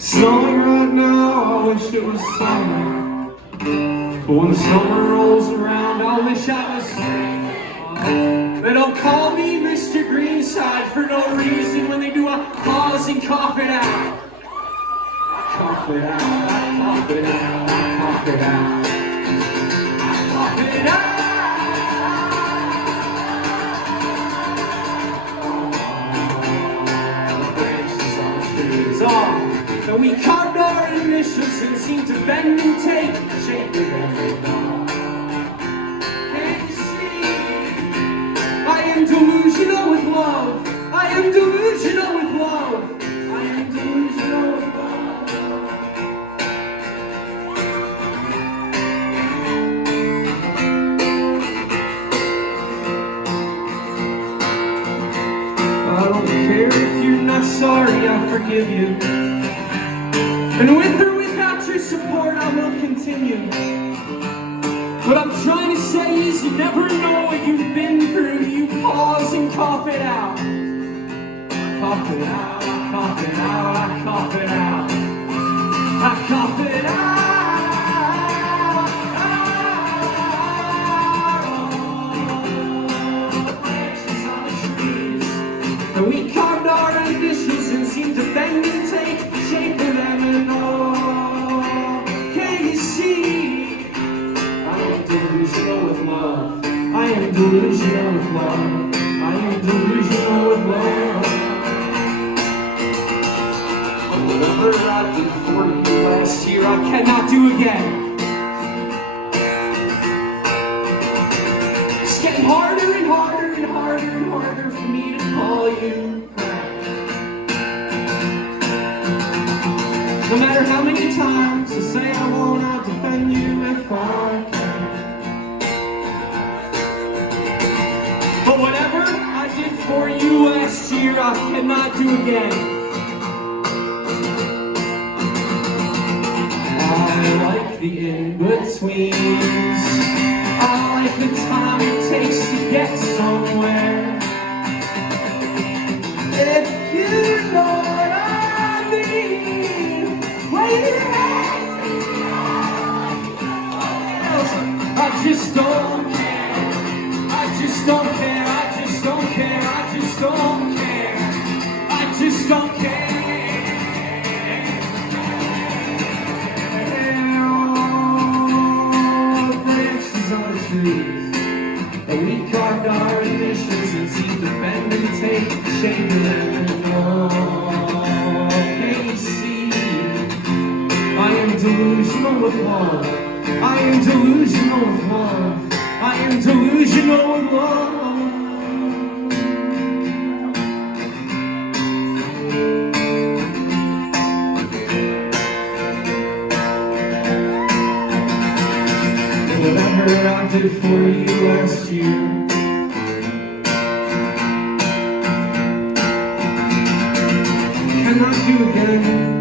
Snowing right now, I wish it was summer. But when the summer rolls around, I wish I was free. They don't call me Mr. Greenside for no reason when they do a pause and cough it out. I cough it out, I cough it out, I cough it out. I cough it out. And we carved our initials and seemed to bend and take shape with every thought. Can't you see? I am delusional with love. I am delusional with love. I am delusional with love. I don't care if you're not sorry, I forgive you. And with or without your support, I will continue. What I'm trying to say is you never know what you've been through. You pause and cough it out. Cough it out, I cough it out, I cough it out. I cough it out. The branches on the trees. And we carved our initials and seemed to bend and take shape with them and all. Can you see? I am delusional with love. I am delusional with love. I am delusional with love. Whatever I did for you last year, I cannot do again. It's getting harder and harder and harder and harder for me to call you friend. No matter how many times I say I won't, I'll defend you if I can. But whatever I did for you last year, I cannot do again. I like the in-betweens. I like the time it takes to get somewhere. If you know what I mean, I just don't care. I just don't care. I just don't care. I just don't care. I just don't care. And we carved our initials and seemed to bend and take shape of them and all. Can you see? I am delusional with love. I am delusional with love. I am delusional with love. Whatever I did for you last year, cannot do again.